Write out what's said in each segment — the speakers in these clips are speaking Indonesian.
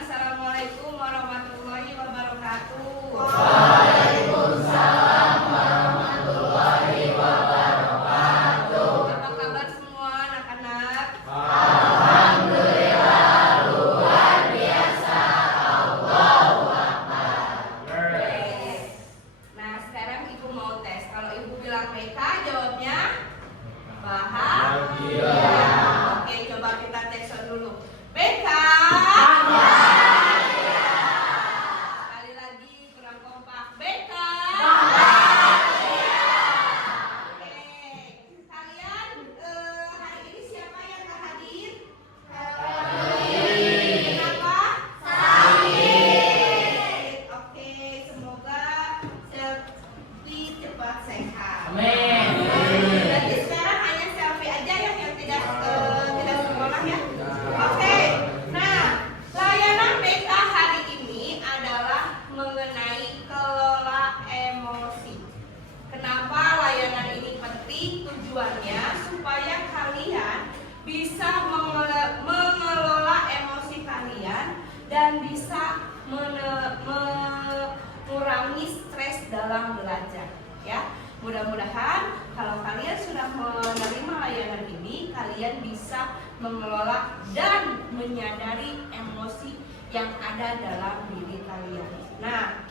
Assalamualaikum warahmatullahi wabarakatuh. Waalaikumsalam warahmatullahi wabarakatuh. Apa kabar semua anak-anak? Alhamdulillah luar biasa. Allahu Akbar. Nah, sekarang ibu mau tes. Kalau ibu bilang BK, jawabnya bahagia. Oke, coba kita tes dulu. BK. Sekali lagi kurang kompak. BK. Oke. Kalian hari ini siapa yang gak hadir? Kenapa? Sakit. Oke, semoga Selfie cepat sehat. Amin. Berarti sekarang hanya Selfie aja yang tidak sekolah ya. Oke. Nah, layanan BK hari ini adalah mengenai kelola emosi. Kenapa layanan ini penting? Tujuannya supaya kalian bisa mengelola emosi kalian dan bisa mengurangi stres dalam belajar ya. Mudah-mudahan kalau kalian sudah menerima layanan ini, kalian bisa mengelola dan menyadari emosi yang ada dalam diri kalian. Nah,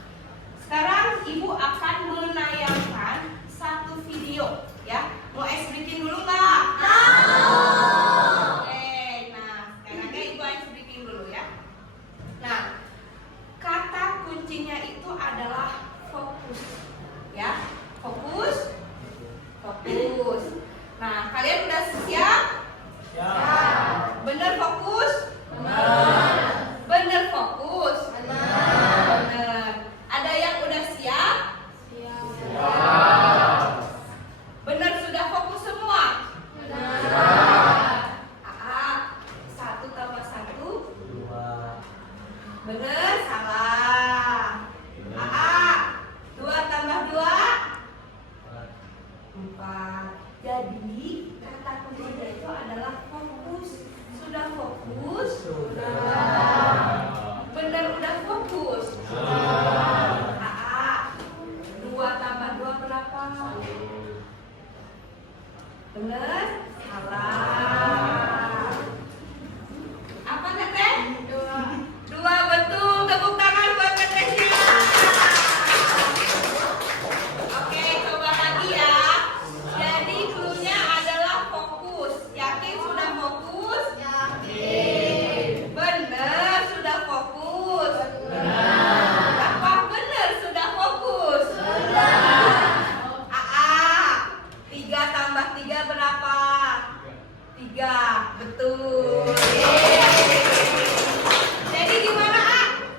sekarang ibu akan menayangkan satu video ya. Mau briefing dulu nggak? Oke, nah sekarangnya ibu briefing dulu ya. Nah, kata kuncinya itu adalah fokus ya. Fokus. Nah, kalian udah siap? Bener fokus? Bener fokus? Bener. Ada yang udah siap? Bener sudah fokus semua? Satu tambah satu? Bener, salah. Dua tambah dua? 4. Jadi kata kuncinya itu adalah fokus. Sudah fokus? Bener udah fokus? 2 tambah 2 berapa? Bener? Salah. Apa teteh? 2 betul. Tepuk tangan buat tetehnya. Oke, coba lagi ya. Jadi cluenya adalah fokus. Yakin sudah fokus? Yakin. Bener sudah fokus? Benar. Apa bener sudah fokus? Benar. 3 tambah 3 berapa? 3. Betul. Jadi gimana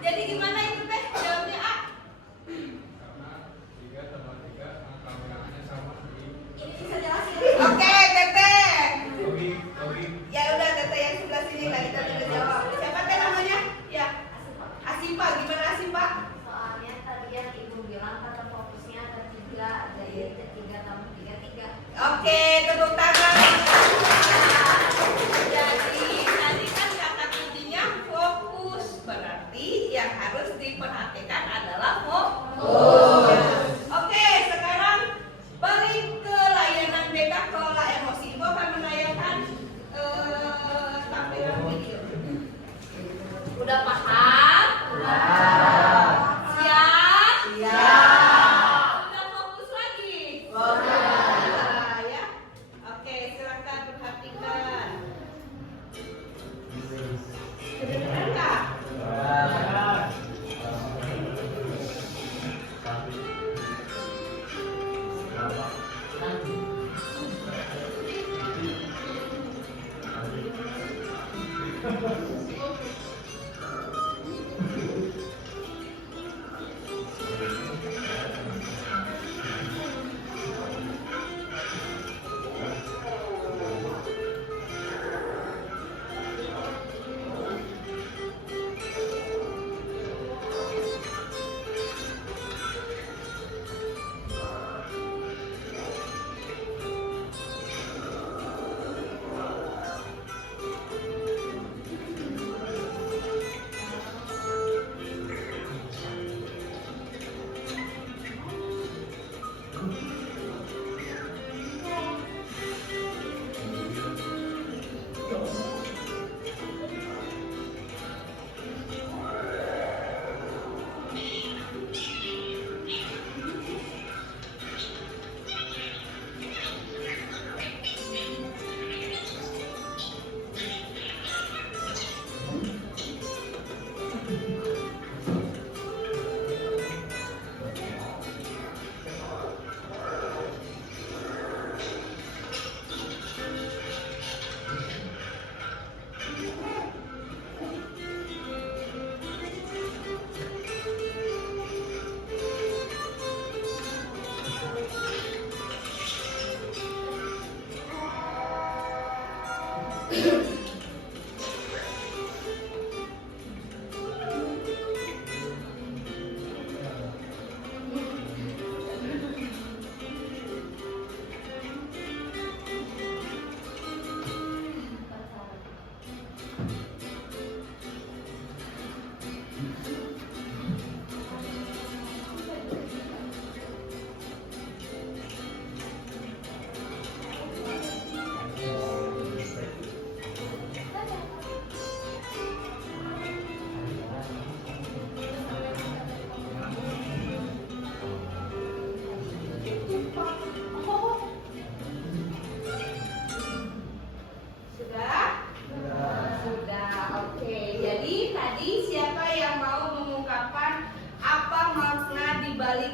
Jadi gimana itu teh? Jawabnya Karena 3 tambah 3 angka merahnya sama. Ini bisa jelasin. Oke, Teteh. Logik. Ya udah Teteh yang sebelah sini lah kita juga jawab. Siapa teh namanya? Ya. Asipa. Gimana Asipa? Soalnya tadi yang ibu bilang kata fokusnya ada 3, ada yaitu 3 tambah 3, 3. Oke, tepuk tangan. Jadi tadi kan kata kuncinya fokus. Berarti yang harus diperhatikan adalah fokus. Oke, sekarang balik ke layanan BK kelola emosi. Ibu akan menayangkan tampilan video. Udah paham? Siap? Sudah fokus lagi? Ya. Oke, silakan perhatikan. Kedengeran nggak?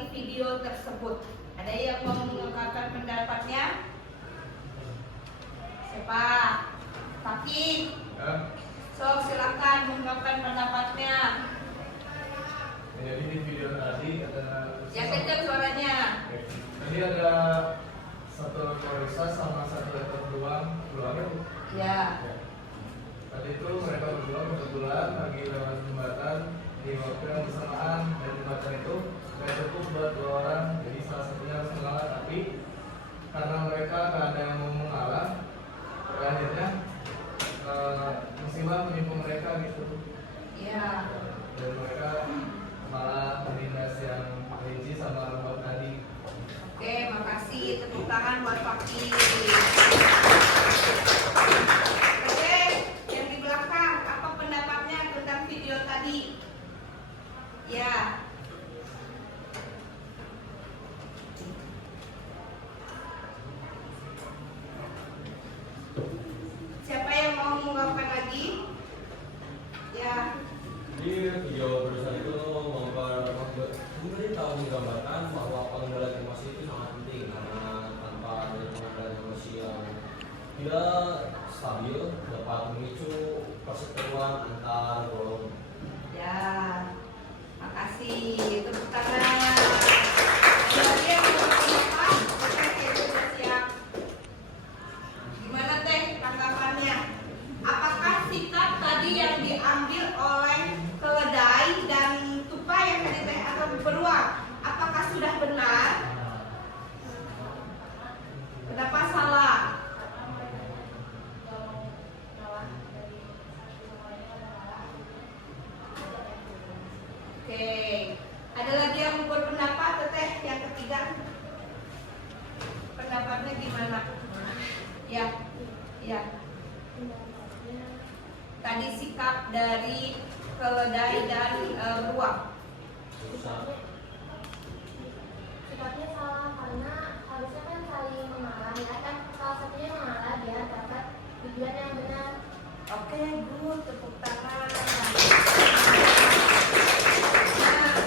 dari video tersebut? Ada yang mau mengungkapkan pendapatnya? Siapa? Fakih. So, silakan mengungkapkan pendapatnya. Jadi di video tadi ada Yang kencang suaranya. Tadi ada satu Korisa sama satu ekor beruang Ya. Tadi itu mereka berdua kebetulan lagi lewat jembatan di waktu yang bersamaan, dan jembatan itu nggak cukup buat 2 orang, jadi salah satunya harus mengalah. Tapi karena mereka nggak ada yang mau mengalah, akhirnya musibah menimpa mereka gitu. Ya. Dan mereka malah menindas yang kelinci sama lembab tadi. Oke, makasih. Tepuk tangan buat Fakih. Oke, yang di belakang, apa pendapatnya tentang video tadi? Ya. Siapa yang mau mengungkapkan lagi? Ya. Jadi video barusan itu memberitahu menggambarkan bahwa pengendalian emosi itu sangat penting, karena tanpa ada pengendalian emosi yang tidak stabil dapat memicu perseteruan antar golongan. Ya. Makasih. Tepuk tangan. Jadi yang berpendapat, oke, sudah siap. Gimana teh tanggapannya? Apakah sikap tadi yang diambil oleh keledai dan tupai yang tadi teh atau beruang, apakah sudah benar? Kenapa salah? Oke, ada lagi yang berpendapat teteh yang ketiga? Pendapatnya gimana? Ya, ya. Tadi sikap dari keledai dan beruang. Sikapnya salah karena harusnya kan saling mengalah ya kan, salah satunya mengalah biar dapat tujuan yang benar. Oke, good, tepuk tangan. Nah,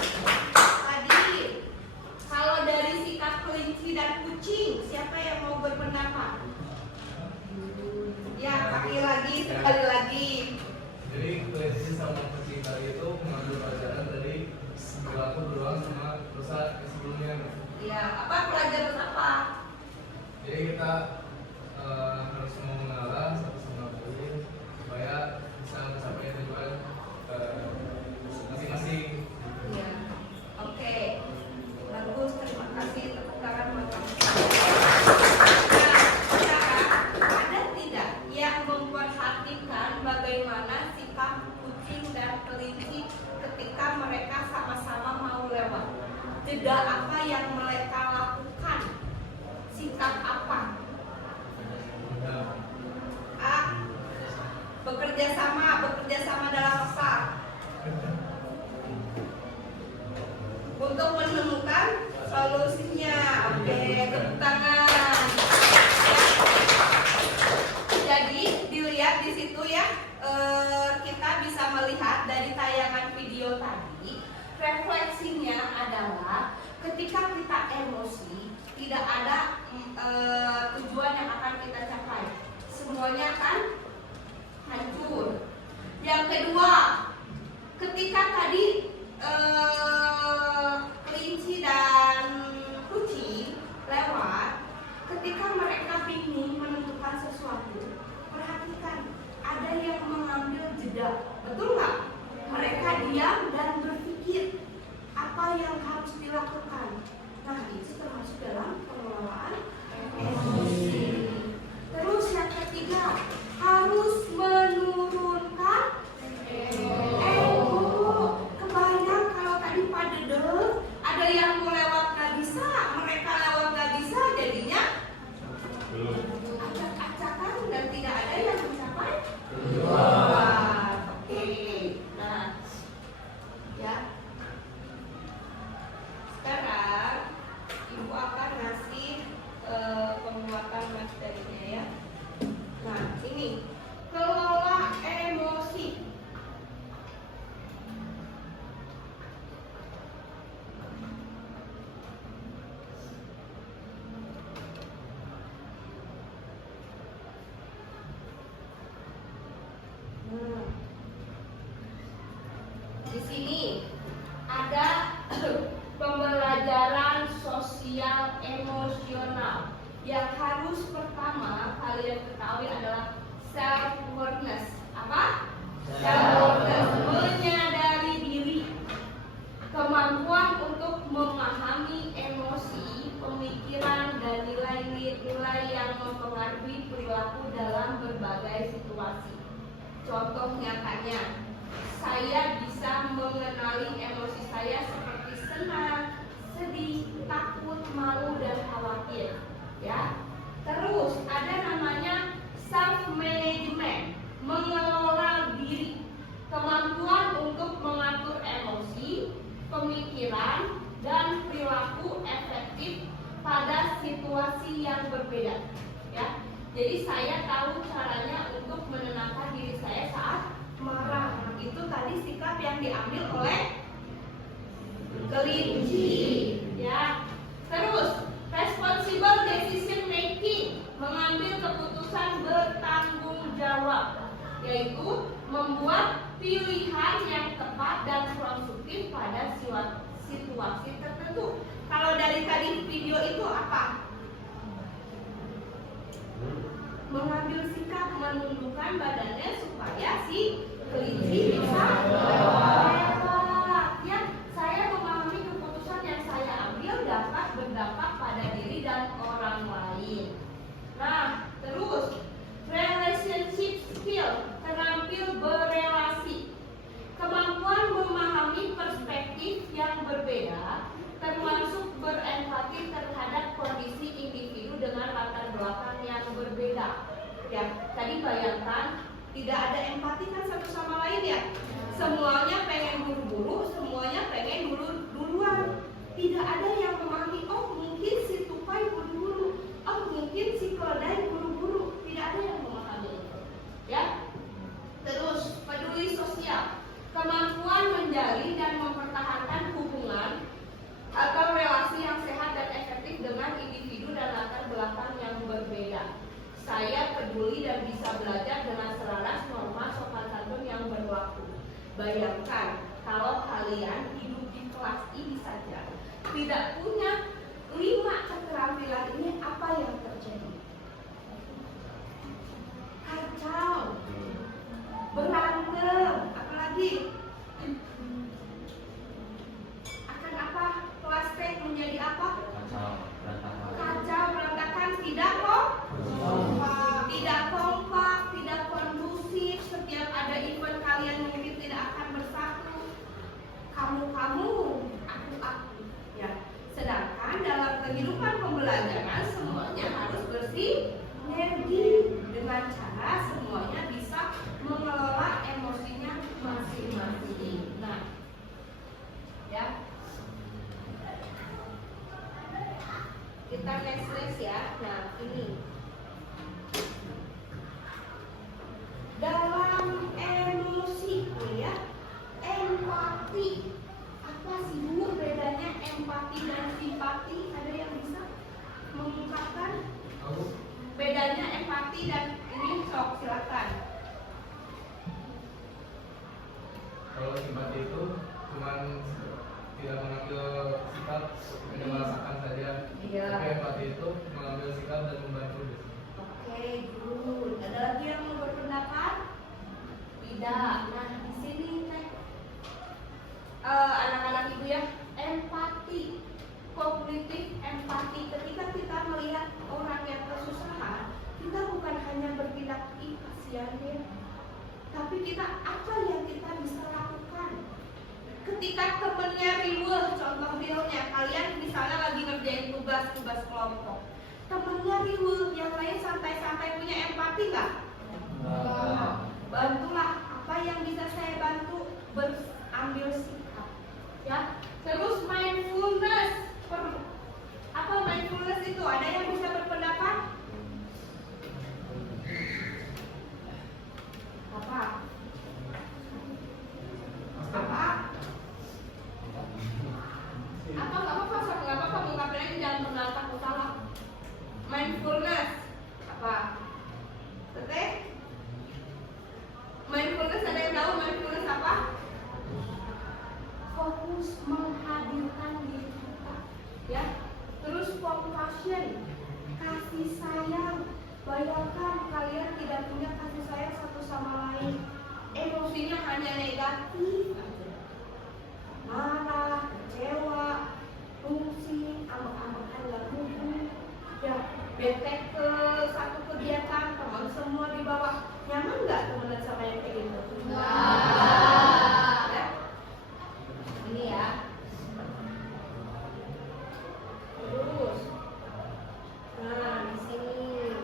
tadi kalau dari sikap kelinci dan kucing, siapa yang mau berpendapat? Ya, pakai lagi, sekali lagi. Jadi kelinci sama kucing tadi itu mengambil pelajaran dari perilaku beruang sama rusa yang sebelumnya. Ya, apa pelajaran apa? Jadi kita harus mau mengalah satu sama lain supaya bisa mencapai tujuan masing-masing. Ya, oke, bagus, terima kasih, tepuk tangan buat kamu. Nah, sekarang ada tidak yang memperhatikan bagaimana sikap kucing dan kelinci ketika mereka sama-sama mau lewat? Jeda apa yang mereka lakukan? Sikap apa? A. Bekerja sama dalam apa? Untuk menemukan solusinya. Oke, tepuk tangan. Jadi dilihat di situ ya, kita bisa melihat dari tayangan video tadi, refleksinya adalah ketika kita emosi, tidak ada tujuan yang akan kita capai. Semuanya akan hancur. Yang kedua, ketika tadi kelinci dan kucing lewat, ketika mereka ingin menentukan sesuatu, perhatikan, ada yang mengambil jeda, betul nggak? Mereka diam dan berpikir apa yang harus dilakukan. Nah, itu termasuk dalam pengelolaan emosi. Terus yang ketiga, harus menurunkan ego. Kebayang kalau tadi pada ada yang mau lewat nggak bisa, mereka lewat nggak bisa, jadinya acak-acakan dan tidak ada yang mencapai tujuan. Oke. Di sini ada pembelajaran sosial emosional. Yang harus pertama kalian ketahui adalah self-awareness. Apa? Self-awareness, menyadari diri. Kemampuan untuk memahami emosi, pemikiran, dan nilai-nilai yang mempengaruhi perilaku dalam berbagai situasi. Contoh nyatanya, saya bisa mengenali emosi saya seperti senang, sedih, takut, malu, dan khawatir. Ya. Terus ada namanya self-management, mengelola diri. Kemampuan untuk mengatur emosi, pemikiran, dan perilaku efektif pada situasi yang berbeda. Ya. Jadi saya tahu caranya untuk menenangkan diri saya saat marah. Itu tadi sikap yang diambil oleh kelinci. Ya. Terus responsible decision making, mengambil keputusan bertanggung jawab, yaitu membuat pilihan yang tepat dan konstruktif pada situasi tertentu. Kalau dari tadi video itu apa? Mengambil sikap, menundukkan badannya supaya si kelinci bisa lewat. Ya, saya memahami keputusan yang saya ambil dapat berdampak pada diri dan orang lain. Nah, terus relationship skill, terampil berelasi. Kemampuan memahami perspektif yang berbeda, termasuk berempati terhadap kondisi individu dengan latar belakang yang berbeda. Ya, tadi bayangkan tidak ada empati kan satu sama lain ya. Semuanya pengen buru-buru, semuanya pengen duluan. Tidak ada yang memahami, oh mungkin si tupai buru-buru, oh mungkin si keledai buru-buru. Tidak ada yang memahami itu. Ya. Terus peduli sosial, kemampuan menjalin dan mempertahankan hubungan atau relasi yang sehat dan efektif dengan individu dan latar belakang yang berbeda. Saya peduli dan bisa belajar dengan selaras norma sopan santun yang berlaku. Bayangkan kalau kalian hidup di kelas ini saja tidak punya 5 keterampilan ini, apa yang terjadi? Kacau, berantem, apalagi akan apa? Kelas T menjadi apa? Kacau, berantakan, tidak kompak, tidak kondusif. Setiap ada event kalian mungkin tidak akan bersatu. Kamu, aku. Ya. Sedangkan dalam kehidupan pembelajaran semuanya harus bersinergi dengan cara semuanya bisa mengelola emosinya masing-masing. Nah, ya. Kita next ya. Nah, ini dalam emosi ya, empati. Apa sih Bu bedanya empati dan simpati? Ada yang bisa mengungkapkan bedanya empati dan ini? Sok silakan. Kalau simpati itu cuman tidak mengambil sikap, hanya merasakan saja. Iya. Tapi empati itu mengambil sikap dan membantu. Oke, good. Ada lagi yang mau berpendapat? Tidak. Nah, di sini teh anak-anak ibu ya, empati, kognitif empati. Ketika kita melihat orang yang kesusahan, kita bukan hanya bertindak kasihan dia, tapi kita apa yang kita bisa lakukan. Ketika temennya riweuh, contoh realnya, kalian misalnya lagi ngerjain tugas kelompok, temennya riweuh, yang lain santai-santai, punya empati nggak? Bantulah, apa yang bisa saya bantu, ambil sikap. Ya, terus mindfulness. Apa mindfulness itu? Ada yang bisa berpendapat? Apa? Nggak apa-apa mengungkapnya, jangan pernah takut salah. Mindfulness apa? Teteh? Mindfulness ada yang tahu mindfulness apa? harus menghadirkan diri kita, ya. Terus compassion, kasih sayang. Bayangkan kalian tidak punya kasih sayang satu sama lain, emosinya hanya negatif aja. Marah, kecewa, fungsi, ambek-ambekan gak mungkin, ya bete ke satu kegiatan, teman semua di bawah. Nyaman gak temenan sama yang kayak gitu? Ya. Ini ya. Terus, nah di sini,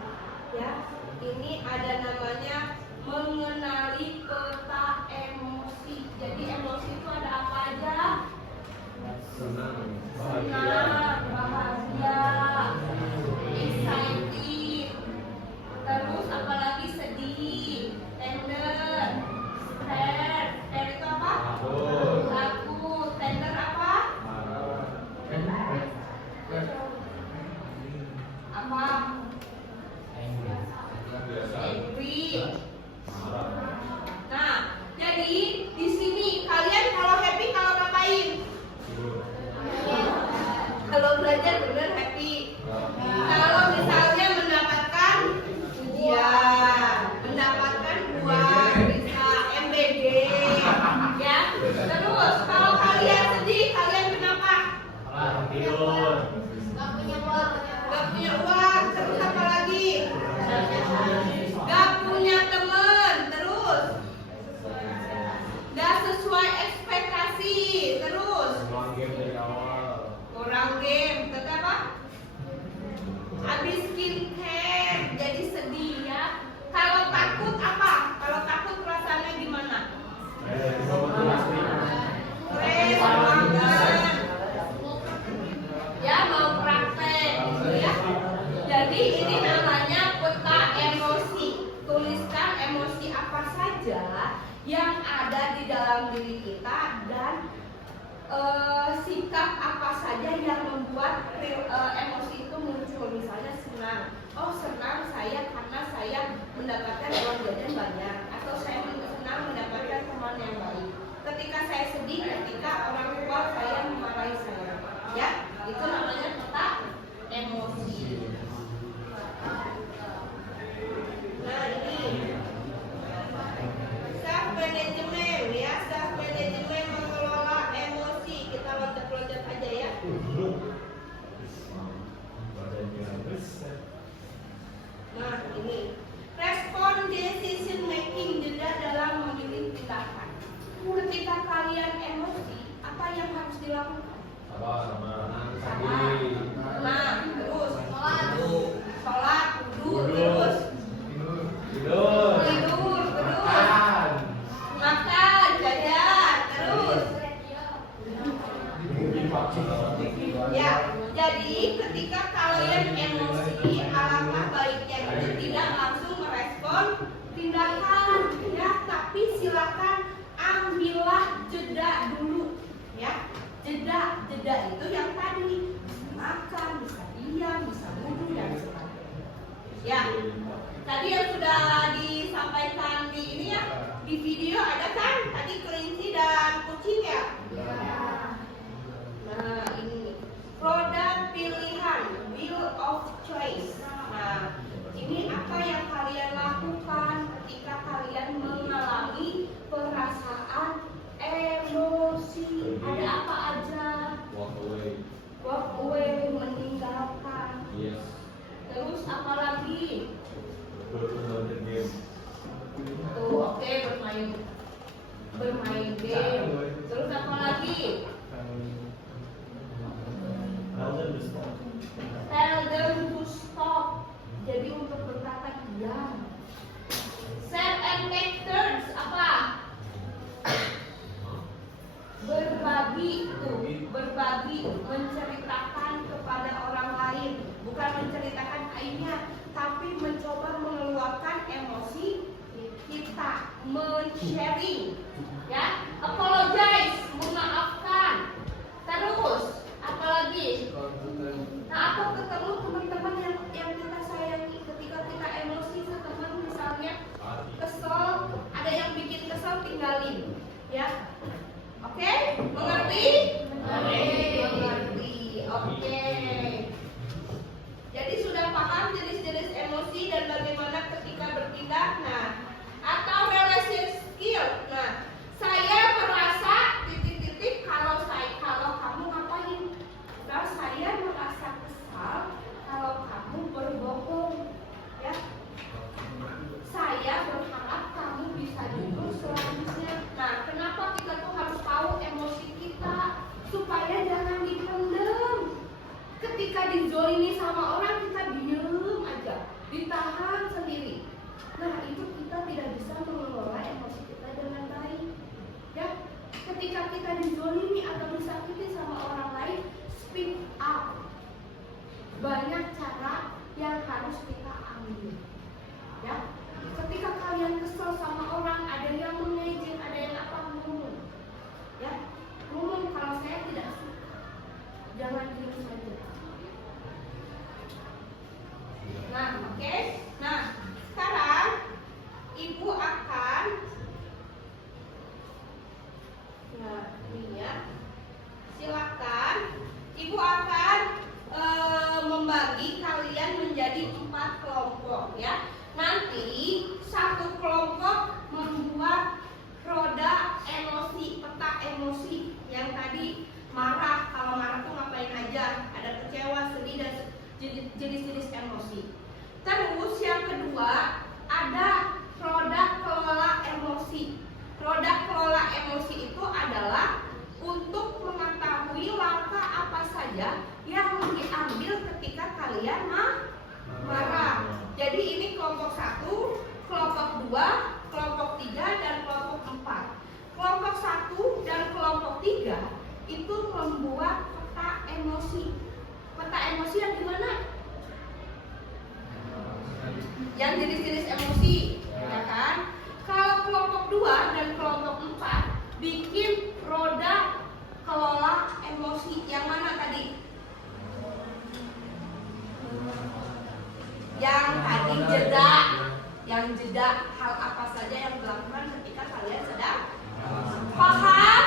ya, ini ada namanya mengenali peta emosi. Jadi emosi itu ada apa aja? Senang, Senang, bahagia, excited, terus apalagi sedih, tender, sad, sad itu apa? Takut, tender apa? Apa? Angry. Nah, jadi di sini kalian kalau happy kalau ngapain? Kalau belajar bener happy. Kalau misalnya mendapatkan ujian, mendapatkan buah, bisa MBG, ya. Terus kalau kalian sedih, kalian kenapa? Gak punya uang. Terus apa lagi? Gak punya teman. Terus gak sesuai ekspektasi. Terus kurang game, kata apa? Habis skincare, jadi sedih ya. Kalau takut apa? Kalau takut perasaannya gimana? Stres banget. Ya mau praktek, gitu ya. Jadi ini namanya peta emosi. Tuliskan emosi apa saja yang ada di dalam diri kita dan sikap apa saja yang membuat emosi itu muncul. Misalnya senang, oh senang saya karena saya mendapatkan uang jajan banyak, atau saya senang mendapatkan teman yang baik. Ketika saya sedih, ketika orang tua saya memarahi saya, ya itu namanya peta emosi. Nah ini self management, ya, self management mengelola emosi. Kita loncat-loncat aja ya. Nah ini respon decision making, jeda dalam memilih tindakan. Ketika kalian emosi, apa yang harus dilakukan? Sabar. Nah, terus sholat, wudhu, terus tidur, terus makan, jajan, terus ya. Jadi ketika kalian emosi, alangkah baiknya itu tidak langsung merespon tindakan, ya, tapi silakan ambillah jeda dulu, ya. Jeda itu yang tadi, bisa makan, bisa diam, bisa wudhu dan sebagainya. Ya, tadi yang sudah disampaikan di ini ya, di video ada kan? Tadi kelinci dan kucing ya. Nah ini produk pilihan, wheel of choice. Nah ini apa yang kalian lakukan ketika kalian mengalami perasaan emosi? Ada apa aja? Walk away, meninggalkan. Yes. Terus apa lagi? Tuh, oke, bermain game. Terus apa lagi? Tell them to stop. Jadi untuk berkata diam. Share and take turns. Apa? Berbagi, berbagi, menceritakan kepada orang lain, bukan menceritakan aibnya, tapi mencoba mengeluarkan emosi kita, men-sharing, ya, apologize, memaafkan. Terus apalagi? Nah, atau ketemu teman-teman yang kita sayangi, ketika kita emosi ke teman misalnya kesel, ada yang bikin kesel, tinggalin, ya. Oke, mengerti? jenis-jenis emosi dan bagaimana ketika bertindak. Nah, atau relation skill. Nah, saya merasa titik-titik kalau kamu ngapain. Nah, saya merasa kesal kalau kamu berbohong. Ya. Saya berharap kamu bisa jujur selanjutnya. Nah, kenapa kita tuh harus tahu emosi kita supaya jangan dipendam. Ketika dizolimi sama orang kita diem aja, ditahan sendiri. Nah, itu kita tidak bisa mengelola emosi kita dengan baik. Ya, ketika kita dizolimi atau disakiti sama orang lain, speak up. Banyak cara yang harus kita ambil. Ya, ketika kalian kesel sama orang, ada yang mengejek, ada yang apa, ngomong. Ya, ngomong kalau saya tidak suka. Jangan diam saja. Nah, oke. Nah, sekarang ibu akan silakan ibu akan membagi kalian menjadi 4 kelompok ya. Nanti satu kelompok membuat roda emosi, peta emosi yang tadi marah. Kalau marah tuh ngapain aja? Ada kecewa, sedih dan jenis-jenis emosi. Terus yang kedua ada roda kelola emosi. Roda kelola emosi itu adalah untuk mengetahui langkah apa saja yang diambil ketika kalian marah. Jadi ini kelompok 1, kelompok 2, kelompok 3, dan kelompok 4. Kelompok 1 dan kelompok 3 itu membuat peta emosi. Peta emosi yang gimana? Yang jenis-jenis emosi, ya kan? Kalau kelompok 2 dan kelompok 4 bikin roda kelola emosi. Yang mana tadi? Yang tadi jeda hal apa saja yang dilakukan ketika kalian sedang paham?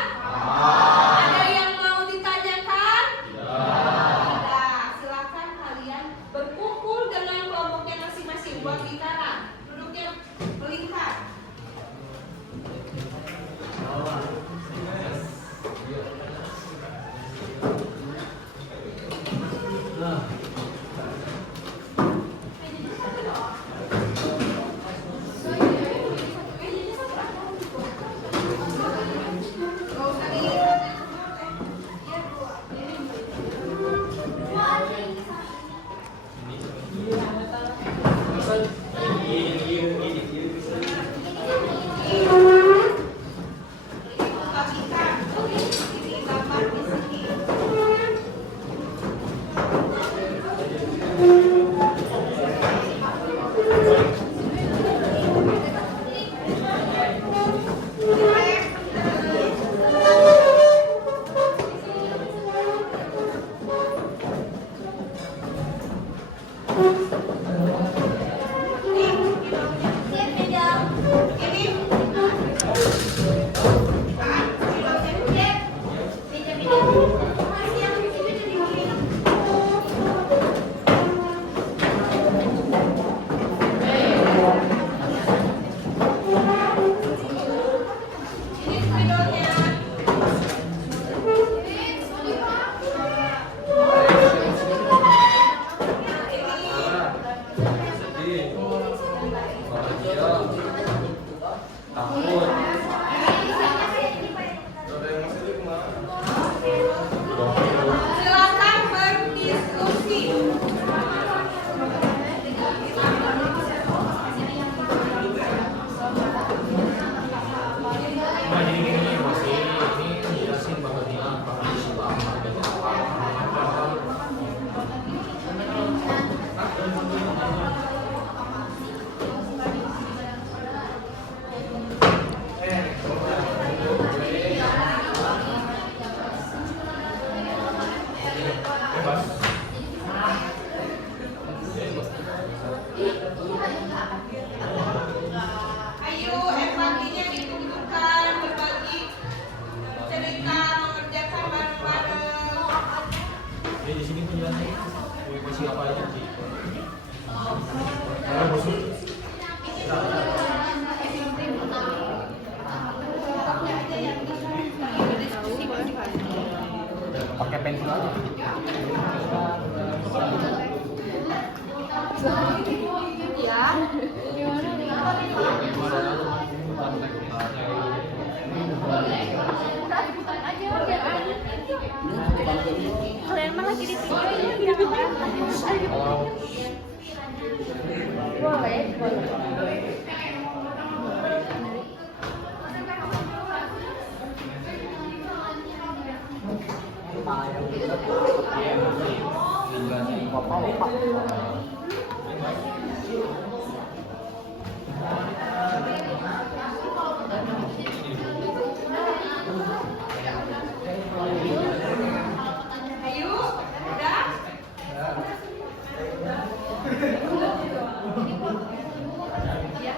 Ada yang mau ditanyakan? Tidak. Silakan kalian berkumpul dengan kelompoknya masing-masing buat bicara. Duduknya melingkar. Silakan berdiskusi. Ayo empatinya ditunjukkan, berbagi cerita, mengerjakan bareng-bareng. Di sini penjelasannya kasih apa aja sih? Pakai pensil aja. Kalian mah lagi di video boleh. Ayo, udah. Ya.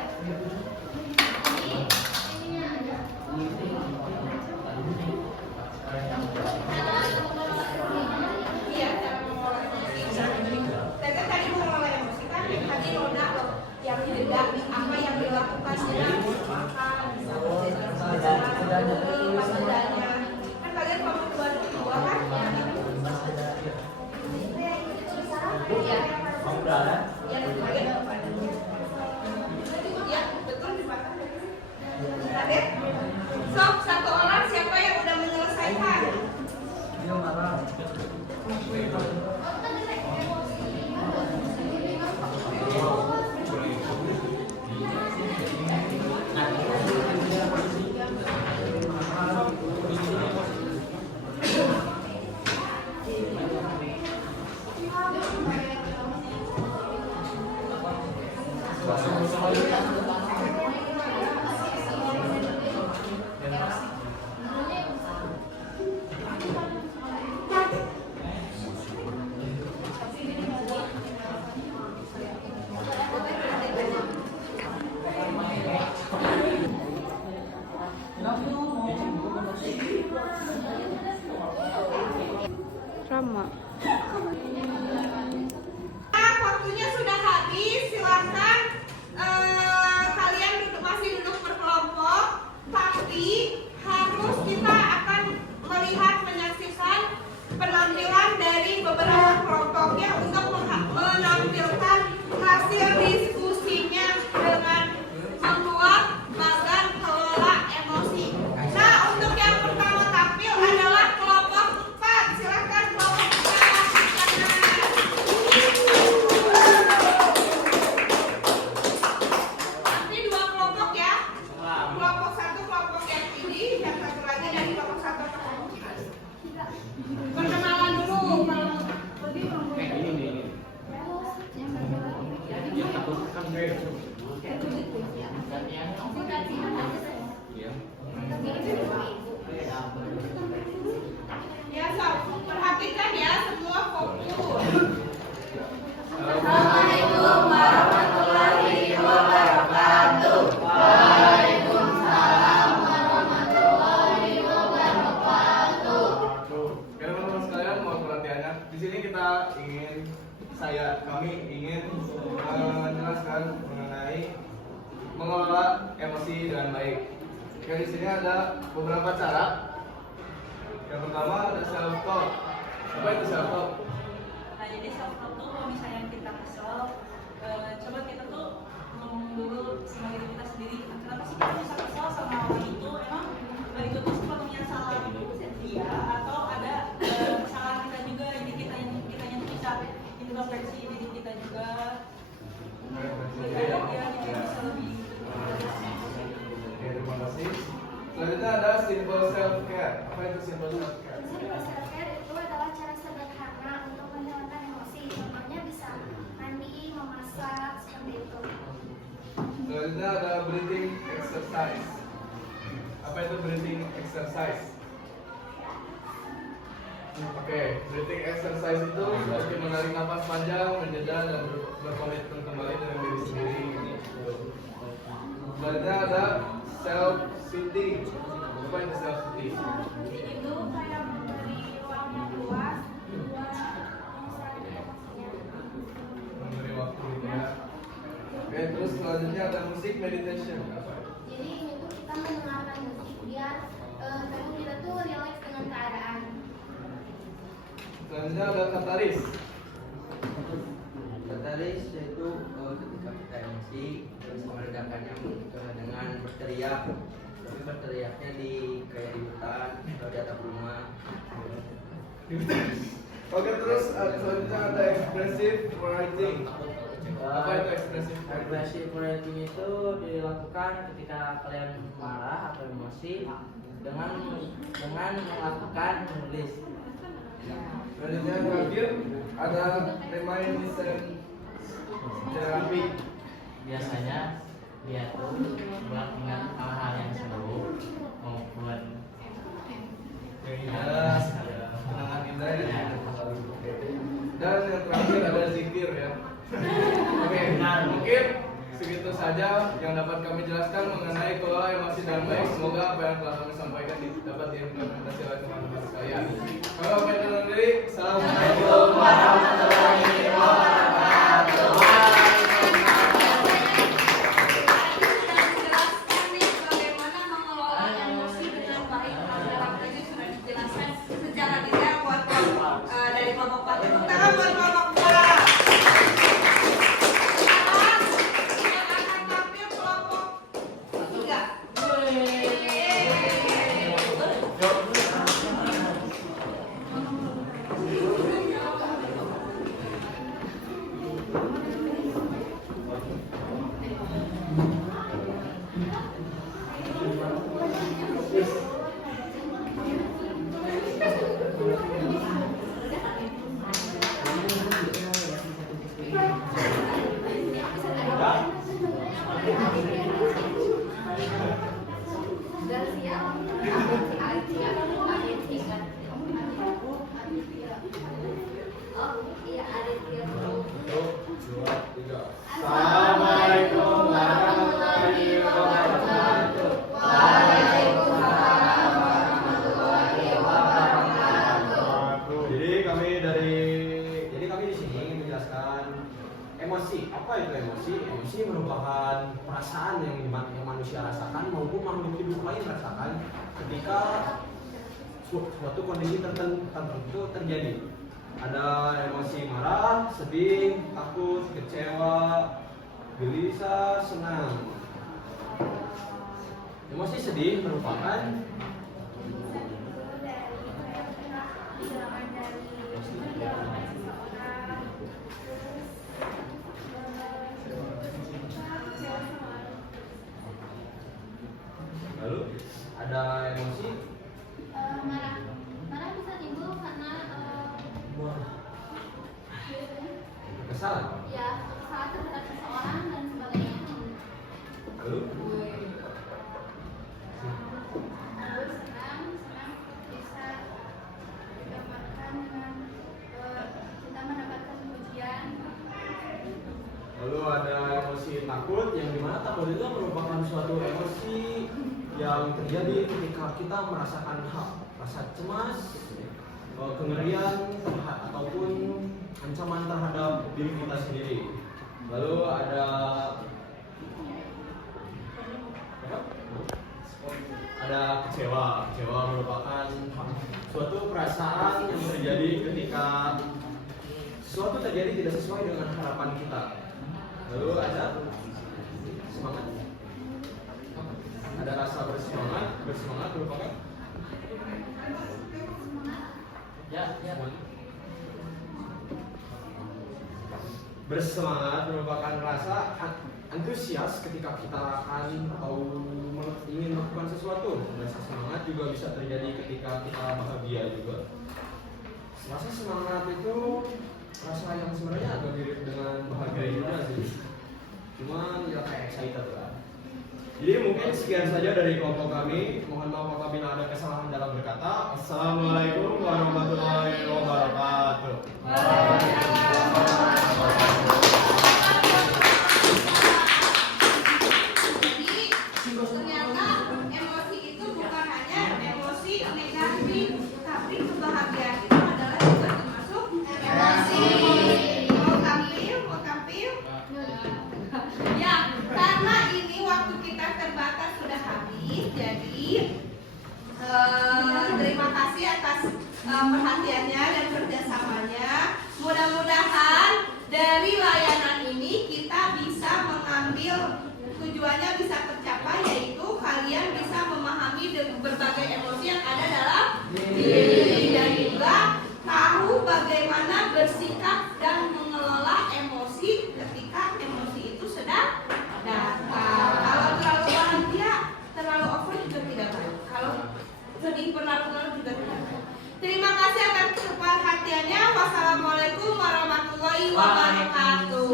Iya, cara mengelola emosi. Teteh tadi mau mengelola emosi kan? Tadi Nona loh yang tidak apa yang dilakukan dia makan, padanya. Kan kalian kalau berdua kan? Iya. Yang kemarin ya betul dimakan. Adek, sok satu orang siapa yang udah menyelesaikan? Rama. Waktunya sudah habis, silahkan kalian masih duduk berkelompok, tapi harus kita akan melihat menyaksikan penampilan dari beberapa kelompoknya untuk menampilkan hasil diskusinya dengan membuat bagan kelola emosi. Nah, untuk yang pertama tampil adalah kelompok 4. Silakan kelompok 4. Nanti 2 kelompok ya. Kelompok 1 kelompok yang ini, yang satu lagi dari kelompok 1 ke kelompok 4. Perkenalan dulu. Ya, sob, perhatikan ya, semua fokus. Assalamualaikum warahmatullahi wabarakatuh. Waalaikumsalam warahmatullahi wabarakatuh. Oke teman-teman sekalian, mau perhatiannya. Di sini kami ingin menjelaskan mengenai mengelola emosi dengan baik. Oke, di sini ada beberapa cara. Yang pertama ada self talk. Apa itu self talk? Nah, jadi self talk tuh kalau misalnya kita kesel, coba kita tuh ngomong dulu sama diri kita sendiri. Kenapa sih kita bisa kesel sama orang itu? Emang itu tuh sepenuhnya salah dia atau ada kesalahan kita juga? Jadi kita yang bisa introspeksi diri kita juga. Kita bisa lebih. Oke, terima kasih. Selanjutnya ada simple self care. Apa itu simple self care? Simple self-care itu adalah cara sederhana untuk menghilangkan emosi. Contohnya bisa mandi, memasak, seperti itu. Selanjutnya ada breathing exercise. Apa itu breathing exercise? Oke, breathing exercise itu seperti menarik nafas panjang, menjeda dan berkomitmen kembali dengan diri sendiri. Selanjutnya ada self soothing. Apa itu self soothing? Itu kayak memberi ruang yang luas buat menyesuaikan emosinya. Memberi waktu gitu ya. musik meditation apa? Jadi ini tuh kita mendengarkan musik biar tubuh kita tuh relax dengan keadaan. Selanjutnya ada katalis. Katalis yaitu ketika kita emosi terus meredakannya dengan berteriak, tapi berteriaknya kayak di hutan atau di atap rumah. Oke, terus selanjutnya ada expressive writing. Apa itu expressive writing? Expressive writing itu dilakukan ketika kalian marah atau emosi dengan melakukan menulis. Selanjutnya yang terakhir ada reminiscence terapi. Biasanya dia tuh mengingat hal-hal yang seru maupun Yang indah, kenangan indah ya. Dan yang terakhir ada zikir ya. Oke, mungkin segitu saja yang dapat kami jelaskan mengenai kelola emosi dan baik. Semoga apa yang telah kami sampaikan dapat diimplementasi oleh teman-teman sekalian. Kami pamit undur diri. Assalamualaikum warahmatullahi wabarakatuh. Jelaskan nih bagaimana mengelola emosi dengan baik. Dalam tadi sudah dijelaskan secara detail buat dari kelompok 4. Tepuk tangan buat kelompok 4. Sekarang yang akan tampil kelompok 3. Assalamualaikum warahmatullahi wabarakatuh. Jadi kami di sini ingin menjelaskan emosi. Apa itu emosi? Emosi merupakan perasaan yang manusia rasakan maupun makhluk hidup lain rasakan ketika suatu kondisi tertentu terjadi. Ada emosi marah, sedih, takut, kecewa, gelisah, senang. Emosi sedih merupakan lalu ada emosi Marah bisa timbul karena kekesalan. ya saat terhadap seseorang dan sebagainya. Lalu Senang bisa digambarkan dengan kita mendapatkan pujian. Lalu ada emosi takut, yang dimana takut itu merupakan suatu emosi yang terjadi ketika kita merasakan rasa cemas, kengerian, ataupun ancaman terhadap diri kita sendiri. Lalu ada kecewa. Kecewa merupakan suatu perasaan yang terjadi ketika sesuatu terjadi tidak sesuai dengan harapan kita. Lalu ada semangat. Ada rasa bersemangat merupakan bersemangat merupakan rasa antusias ketika kita akan atau ingin melakukan sesuatu. Rasa semangat juga bisa terjadi ketika kita bahagia juga. Rasa semangat itu rasa yang sebenarnya agak mirip dengan bahagia juga sih. Cuma ya kayak excited lah. Jadi mungkin sekian saja dari kelompok kami. Mohon maaf apabila ada kesalahan dalam berkata. Assalamualaikum warahmatullahi wabarakatuh. Jadi ternyata emosi itu bukan hanya emosi negatif, tapi kebahagiaan itu adalah juga termasuk emosi. Mau tampil? Ya, karena ini atas perhatiannya dan kerjasamanya. Mudah-mudahan dari layanan ini kita bisa mengambil tujuannya bisa tercapai, yaitu kalian bisa memahami berbagai emosi yang ada dalam diri dan juga tahu bagaimana bersikap dan mengelola emosi ketika emosi itu sedang datang. Kalau terlalu bahagia, terlalu over juga tidak baik. Kalau sedih berlarut-larut juga tidak baik. Terima kasih atas perhatiannya. Wassalamualaikum warahmatullahi wabarakatuh.